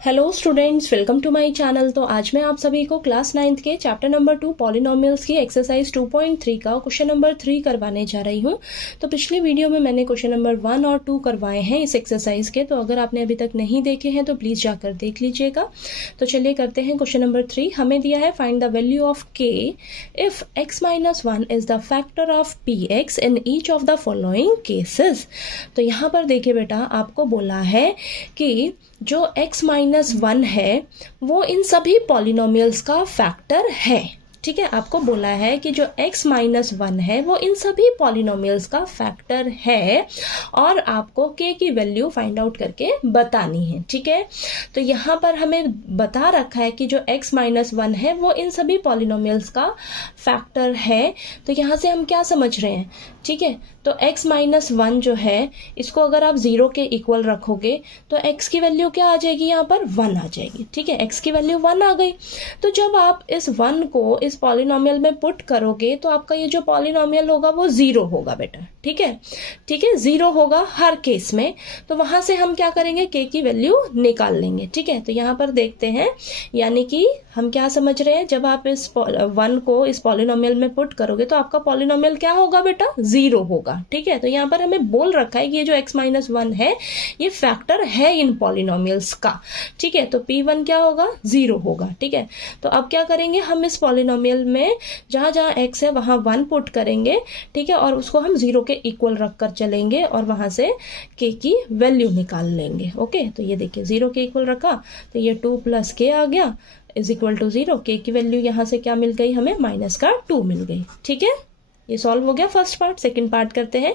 Hello students, welcome to my channel. तो आज मैं आप सभी को क्लास 9th के चैप्टर नंबर 2 पॉलिनोमियल्स की एक्सरसाइज 2.3 का क्वेश्चन नंबर 3 करवाने जा रही हूँ। तो पिछले वीडियो में मैंने क्वेश्चन नंबर 1 और 2 करवाए हैं इस एक्सरसाइज के, तो अगर आपने अभी तक नहीं देखे हैं तो प्लीज़ जाकर देख लीजिएगा। तो चलिए करते हैं क्वेश्चन नंबर 3। हमें दिया है फाइंड द वैल्यू ऑफ के if x-1 is the factor of px in each of the following cases. तो यहाँ पर देखिए बेटा, आपको बोला है कि जो x-1 है वो इन सभी पॉलिनोमियल्स का फैक्टर है। ठीक है, आपको बोला है कि जो x-1 है वो इन सभी पॉलिनोमियल्स का फैक्टर है और आपको k की वैल्यू फाइंड आउट करके बतानी है। ठीक है, तो यहाँ पर हमें बता रखा है कि जो x-1 है वो इन सभी पॉलिनोमियल्स का फैक्टर है। तो यहाँ से हम क्या समझ रहे हैं? ठीक है, तो x-1 जो है इसको अगर आप 0 के इक्वल रखोगे तो x की वैल्यू क्या आ जाएगी? यहाँ पर 1 आ जाएगी। ठीक है, x की वैल्यू 1 आ गई। तो जब आप इस 1 को इस पॉलिनोमियल में पुट करोगे तो आपका ये जो पॉलिनोमियल होगा वो 0 होगा बेटा। ठीक है, 0 होगा हर केस में। तो वहां से हम क्या करेंगे? k की वैल्यू निकाल लेंगे। ठीक है, तो यहाँ पर देखते हैं, यानी कि हम क्या समझ रहे हैं, जब आप इस 1 को इस पॉलिनोमियल में पुट करोगे तो आपका पॉलिनोमियल क्या होगा बेटा? 0 होगा। ठीक है, तो यहाँ पर हमें बोल रखा है कि ये जो x-1 है ये फैक्टर है इन पॉलिनोमियल्स का। ठीक है, तो p1 क्या होगा? 0 होगा। ठीक है, तो अब क्या करेंगे? हम इस पॉलिनोमियल में जहां जहां x है वहां 1 पुट करेंगे। ठीक है, और उसको हम 0 के इक्वल रख कर चलेंगे और वहां से k की वैल्यू निकाल लेंगे। ओके, तो ये देखिए 0 के इक्वल रखा तो ये 2 + k आ गया इज इक्वल टू 0। k की वैल्यू यहाँ से क्या मिल गई? हमें -2 मिल गई। ठीक है, ये सॉल्व हो गया फर्स्ट पार्ट। सेकंड पार्ट करते हैं।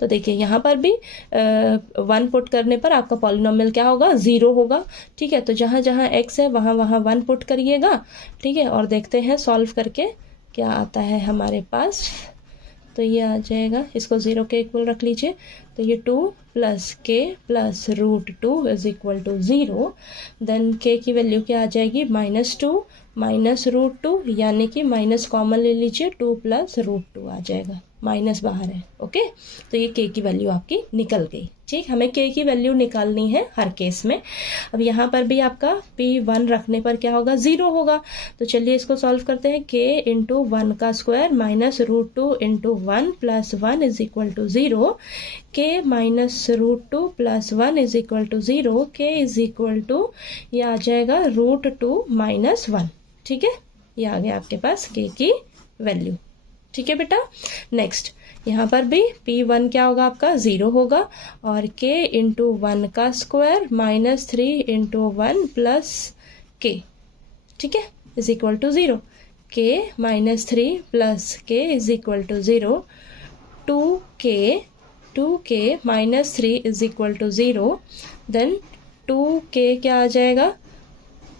तो देखिए यहाँ पर भी 1 पुट करने पर आपका पॉलिनोमियल क्या होगा? 0 होगा। ठीक है, तो जहाँ जहाँ x है वहाँ वहाँ 1 पुट करिएगा। ठीक है, और देखते हैं सॉल्व करके क्या आता है हमारे पास। तो ये आ जाएगा, इसको 0 के इक्वल रख लीजिए। तो ये 2 + k + √2 is equal to 0। Then k की वैल्यू क्या आ जाएगी? -2 -√2, यानी कि माइनस कॉमन ले लीजिए, 2 + √2 आ जाएगा। माइनस बाहर है। ओके, तो ये k की वैल्यू आपकी निकल गई। ठीक, हमें k की वैल्यू निकालनी है हर केस में। अब यहाँ पर भी आपका p1 रखने पर क्या होगा? 0 होगा। तो चलिए इसको सॉल्व करते हैं। k × 1 का square -√2 × 1 + 1 is equal to 0। k -√2 + 1 is equal to 0। k is equal to ये आ जाएगा √2 - 1। ठीक है, ये आ गया आपके पास k की वैल्यू। ठीक है बेटा, नेक्स्ट यहाँ पर भी p1 क्या होगा? आपका 0 होगा और k × 1 का स्क्वायर -3 × 1 + k। ठीक है, is equal to 0। k -3 + k is equal to 0। 2k -3 is equal to 0। Then 2k क्या आ जाएगा?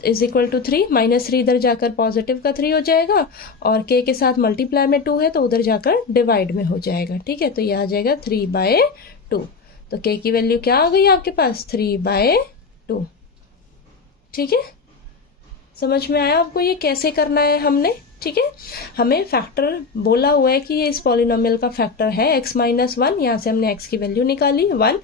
Is equal to 3। -3 इधर जाकर पॉजिटिव का 3 हो जाएगा और k के साथ मल्टीप्लाई में 2 है तो उधर जाकर डिवाइड में हो जाएगा। ठीक है, तो ये आ जाएगा 3/2। तो k की वैल्यू क्या आ गई आपके पास? 3/2। ठीक है, समझ में आया आपको ये कैसे करना है हमने? ठीक है, हमें फैक्टर बोला हुआ है कि ये इस पॉलिनोमियल का फैक्टर है x-1। यहाँ से हमने x की वैल्यू निकाली 1।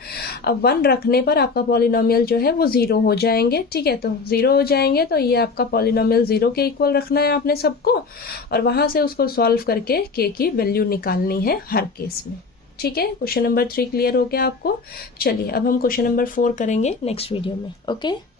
अब 1 रखने पर आपका पॉलिनोमियल जो है वो 0 हो जाएंगे। ठीक है, तो 0 हो जाएंगे तो ये आपका पॉलिनोमियल 0 के इक्वल रखना है आपने सबको और वहां से उसको सॉल्व करके k की वैल्यू निकालनी है हर केस में। ठीक है, क्वेश्चन नंबर 3 क्लियर हो गया आपको। चलिए अब हम क्वेश्चन नंबर 4 करेंगे नेक्स्ट वीडियो में। ओके।